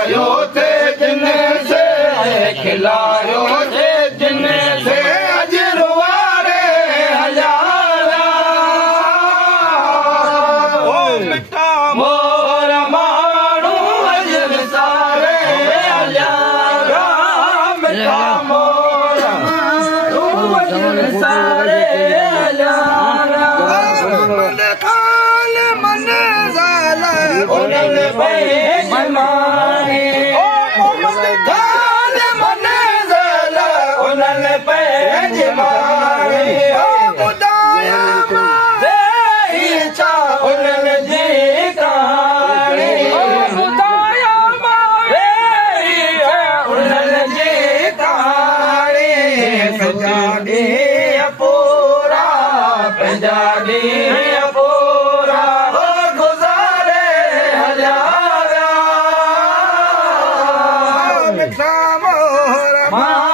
खिलायो थे जिन से खिलायो थे जिन से अजरवारे हजारा ओ मिठा मोर माण्हू अजर सारे हजारा मिठा मोर माण्हू अजर सारे हजारा मन थाल मन ज़ाल उन्हन पे जमाए ओ मन थाल मन ज़ाल उन्हन पे जमाए ओ ॿुधाया मां छा उन्हन जी कहाणी ओ ॿुधाया मां उन्हन जी कहाणी सॼा ॾींहं पूरा पंहिंजा ॾींहं पूरा हो गुज़ारे हलिया विया मिठा मोर मां